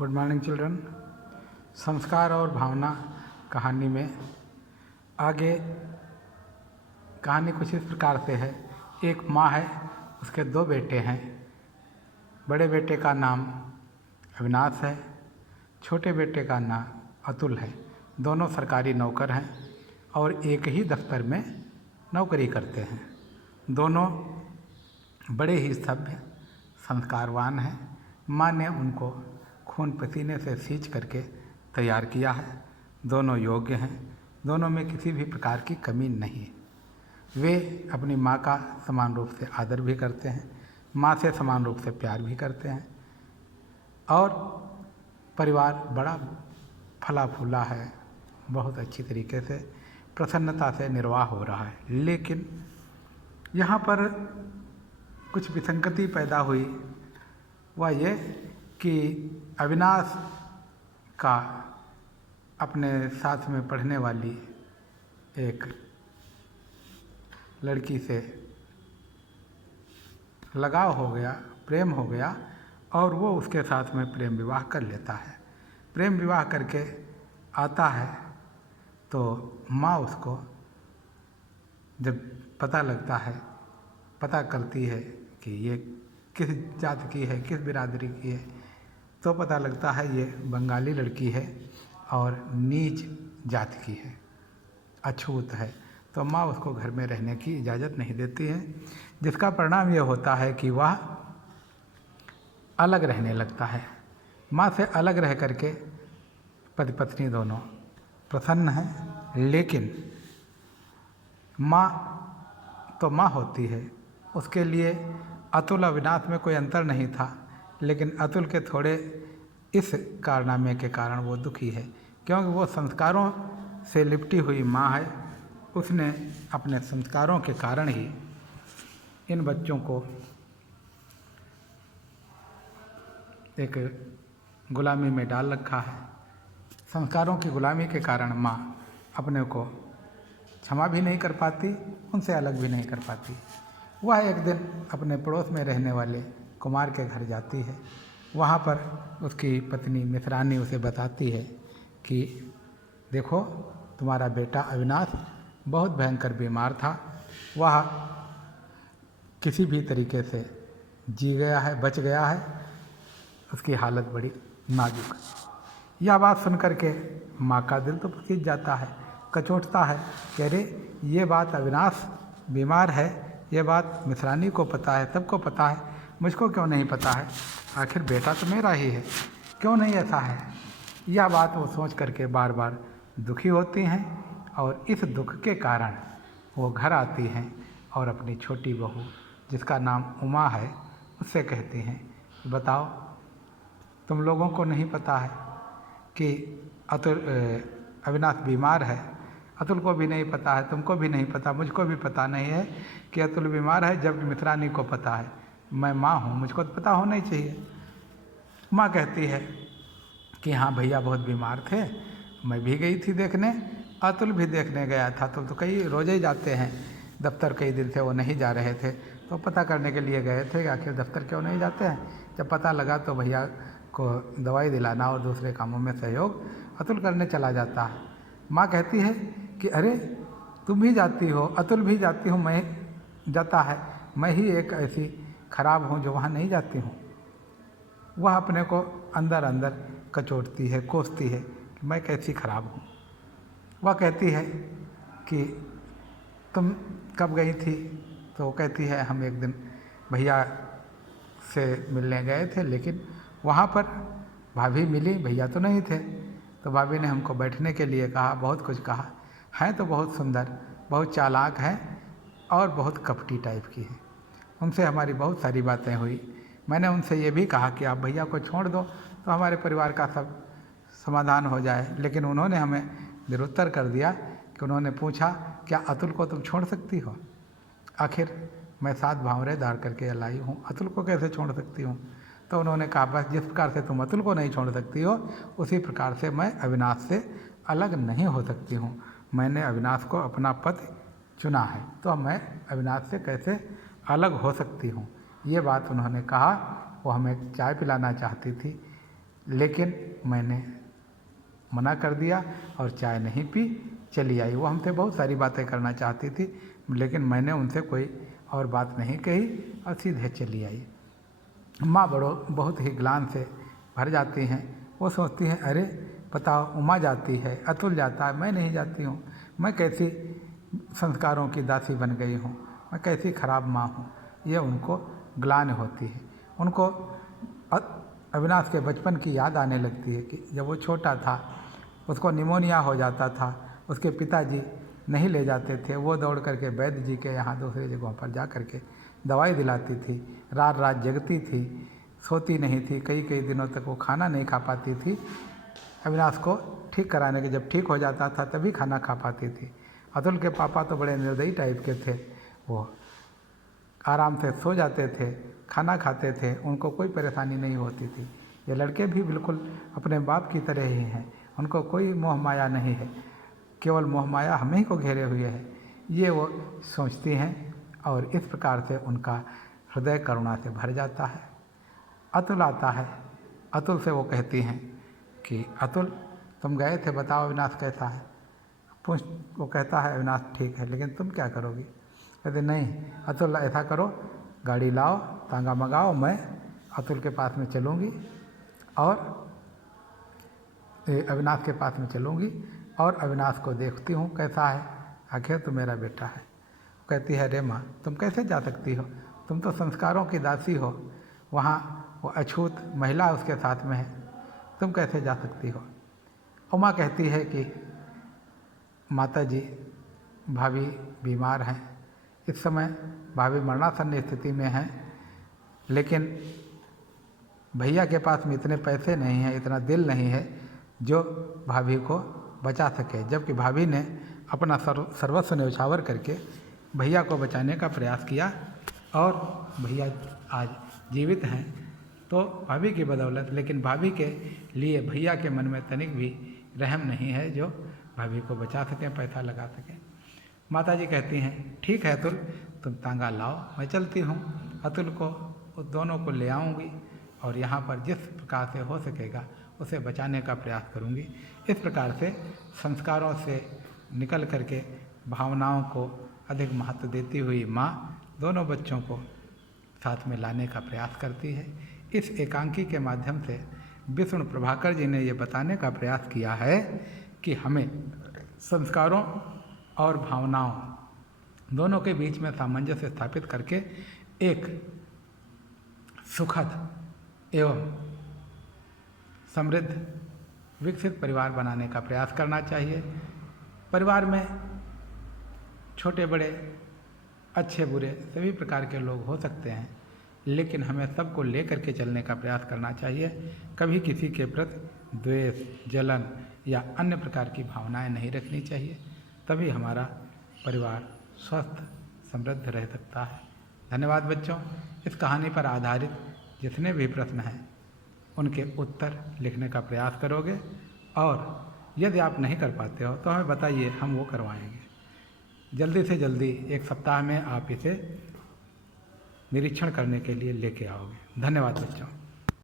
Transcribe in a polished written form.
Good morning children. संस्कार और भावना कहानी में आगे कहानी कुछ इस प्रकार से है। एक माँ है, उसके दो बेटे हैं। बड़े बेटे का नाम अविनाश है, छोटे बेटे का नाम अतुल है। दोनों सरकारी नौकर हैं और एक ही दफ्तर में नौकरी करते हैं। दोनों बड़े ही सभ्य संस्कारवान हैं। माँ ने उनको खून पसीने से सींच करके तैयार किया है। दोनों योग्य हैं, दोनों में किसी भी प्रकार की कमी नहीं है। वे अपनी माँ का समान रूप से आदर भी करते हैं, माँ से समान रूप से प्यार भी करते हैं और परिवार बड़ा फला फूला है, बहुत अच्छी तरीके से प्रसन्नता से निर्वाह हो रहा है। लेकिन यहाँ पर कुछ विसंगति पैदा हुई। वह ये कि अविनाश का अपने साथ में पढ़ने वाली एक लड़की से लगाव हो गया, प्रेम हो गया और वो उसके साथ में प्रेम विवाह कर लेता है। प्रेम विवाह करके आता है तो माँ उसको जब पता लगता है, पता करती है कि ये किस जात की है, किस बिरादरी की है, तो पता लगता है ये बंगाली लड़की है और नीच जात की है, अछूत है। तो माँ उसको घर में रहने की इजाज़त नहीं देती है, जिसका परिणाम ये होता है कि वह अलग रहने लगता है। माँ से अलग रह करके पति पत्नी दोनों प्रसन्न हैं। लेकिन माँ तो माँ होती है, उसके लिए अतुल अविनाश में कोई अंतर नहीं था। लेकिन अतुल के थोड़े इस कारनामे के कारण वो दुखी है, क्योंकि वो संस्कारों से लिपटी हुई माँ है। उसने अपने संस्कारों के कारण ही इन बच्चों को एक गुलामी में डाल रखा है। संस्कारों की गुलामी के कारण माँ अपने को क्षमा भी नहीं कर पाती, उनसे अलग भी नहीं कर पाती। वह एक दिन अपने पड़ोस में रहने वाले कुमार के घर जाती है। वहाँ पर उसकी पत्नी मिश्रानी उसे बताती है कि देखो, तुम्हारा बेटा अविनाश बहुत भयंकर बीमार था, वह किसी भी तरीके से जी गया है, बच गया है, उसकी हालत बड़ी नाजुक है। यह बात सुन कर के माँ का दिल तो पसीज जाता है, कचोटता है कि अरे, ये बात अविनाश बीमार है, ये बात मिश्रानी को पता है, सबको पता है, मुझको क्यों नहीं पता है? आखिर बेटा तो मेरा ही है, क्यों नहीं ऐसा है? यह बात वो सोच करके बार बार दुखी होती हैं और इस दुख के कारण वो घर आती हैं और अपनी छोटी बहू, जिसका नाम उमा है, उससे कहती हैं, बताओ, तुम लोगों को नहीं पता है कि अविनाश बीमार है? अतुल को भी नहीं पता है, तुमको भी नहीं पता, मुझको भी पता नहीं है कि अतुल बीमार है, जब मिश्रानी को पता है। मैं माँ हूँ, मुझको तो पता होना ही चाहिए। माँ कहती है कि हाँ भैया बहुत बीमार थे, मैं भी गई थी देखने, अतुल भी देखने गया था। तो कई रोज़ ही जाते हैं दफ्तर, कई दिन से वो नहीं जा रहे थे, तो पता करने के लिए गए थे कि आखिर दफ्तर क्यों नहीं जाते हैं। जब पता लगा तो भैया को दवाई दिलाना और दूसरे कामों में सहयोग अतुल करने चला जाता है। माँ कहती है कि अरे, तुम भी जाती हो, अतुल भी जाती हूँ, मैं जाता है, मैं ही एक ऐसी खराब हूँ जो वहाँ नहीं जाती हूँ। वह अपने को अंदर अंदर कचोटती है, कोसती है कि मैं कैसी खराब हूँ। वह कहती है कि तुम कब गई थी? तो वो कहती है, हम एक दिन भैया से मिलने गए थे, लेकिन वहाँ पर भाभी मिली, भैया तो नहीं थे। तो भाभी ने हमको बैठने के लिए कहा, बहुत कुछ कहा। हैं तो बहुत सुंदर, बहुत चालाक हैं और बहुत कपटी टाइप की हैं। उनसे हमारी बहुत सारी बातें हुई। मैंने उनसे ये भी कहा कि आप भैया को छोड़ दो तो हमारे परिवार का सब समाधान हो जाए, लेकिन उन्होंने हमें निरुत्तर कर दिया कि उन्होंने पूछा, क्या अतुल को तुम छोड़ सकती हो? आखिर मैं 7 भांवरे दार करके लाई हूँ, अतुल को कैसे छोड़ सकती हूँ? तो उन्होंने कहा, बस जिस प्रकार से तुम अतुल को नहीं छोड़ सकती हो, उसी प्रकार से मैं अविनाश से अलग नहीं हो सकती हूँ। मैंने अविनाश को अपना पति चुना है, तो मैं अविनाश से कैसे अलग हो सकती हूँ? ये बात उन्होंने कहा। वो हमें चाय पिलाना चाहती थी, लेकिन मैंने मना कर दिया और चाय नहीं पी, चली आई। वो हमसे बहुत सारी बातें करना चाहती थी, लेकिन मैंने उनसे कोई और बात नहीं कही और सीधे चली आई। माँ बहुत ही ग्लानि से भर जाती हैं। वो सोचती हैं, अरे बताओ, उमा जाती है, अतुल जाता है, मैं नहीं जाती हूँ। मैं कैसी संस्कारों की दासी बन गई हूँ, मैं कैसी खराब माँ हूँ। ये उनको ग्लानि होती है। उनको अविनाश के बचपन की याद आने लगती है कि जब वो छोटा था, उसको निमोनिया हो जाता था, उसके पिताजी नहीं ले जाते थे, वो दौड़ करके वैद्य जी के यहाँ दूसरी जगहों पर जा कर के दवाई दिलाती थी, रात रात जगती थी, सोती नहीं थी, कई कई दिनों तक वो खाना नहीं खा पाती थी। अविनाश को ठीक कराने के जब ठीक हो जाता था तभी खाना खा पाती थी। अतुल के पापा तो बड़े निर्दयी टाइप के थे, वो आराम से सो जाते थे, खाना खाते थे, उनको कोई परेशानी नहीं होती थी। ये लड़के भी बिल्कुल अपने बाप की तरह ही हैं, उनको कोई मोह माया नहीं है, केवल मोह माया हम ही को घेरे हुए है, ये वो सोचती हैं। और इस प्रकार से उनका हृदय करुणा से भर जाता है। अतुल आता है, अतुल से वो कहती हैं कि अतुल तुम गए थे, बताओ अविनाश कैसा है। वो कहता है अविनाश ठीक है, लेकिन तुम क्या करोगी। कहते नहीं अतुल, ऐसा करो, गाड़ी लाओ, तांगा मंगाओ, मैं अतुल के पास में चलूँगी और अविनाश के पास में चलूँगी और अविनाश को देखती हूँ कैसा है, आखिर तो मेरा बेटा है। कहती है, अरे माँ तुम कैसे जा सकती हो, तुम तो संस्कारों की दासी हो, वहाँ वो अछूत महिला उसके साथ में है, तुम कैसे जा सकती हो। उमा कहती है कि माता जी, भाभी बीमार हैं, इस समय भाभी मरणासन्न स्थिति में हैं, लेकिन भैया के पास में इतने पैसे नहीं हैं, इतना दिल नहीं है जो भाभी को बचा सके। जबकि भाभी ने अपना सर्वस्व न्यौछावर करके भैया को बचाने का प्रयास किया और भैया आज जीवित हैं तो भाभी की बदौलत, लेकिन भाभी के लिए भैया के मन में तनिक भी रहम नहीं है जो भाभी को बचा सकें, पैसा लगा सकें। माता जी कहती हैं, ठीक है अतुल, तुम तांगा लाओ, मैं चलती हूँ, अतुल को दोनों को ले आऊँगी और यहाँ पर जिस प्रकार से हो सकेगा उसे बचाने का प्रयास करूँगी। इस प्रकार से संस्कारों से निकल करके भावनाओं को अधिक महत्व देती हुई माँ दोनों बच्चों को साथ में लाने का प्रयास करती है। इस एकांकी के माध्यम से विष्णु प्रभाकर जी ने ये बताने का प्रयास किया है कि हमें संस्कारों और भावनाओं दोनों के बीच में सामंजस्य स्थापित करके एक सुखद एवं समृद्ध विकसित परिवार बनाने का प्रयास करना चाहिए। परिवार में छोटे बड़े, अच्छे बुरे सभी प्रकार के लोग हो सकते हैं, लेकिन हमें सबको लेकर के चलने का प्रयास करना चाहिए। कभी किसी के प्रति द्वेष, जलन या अन्य प्रकार की भावनाएं नहीं रखनी चाहिए, तभी हमारा परिवार स्वस्थ समृद्ध रह सकता है। धन्यवाद बच्चों। इस कहानी पर आधारित जितने भी प्रश्न हैं उनके उत्तर लिखने का प्रयास करोगे और यदि आप नहीं कर पाते हो तो हमें बताइए, हम वो करवाएंगे। जल्दी से जल्दी एक सप्ताह में आप इसे निरीक्षण करने के लिए लेके आओगे। धन्यवाद बच्चों।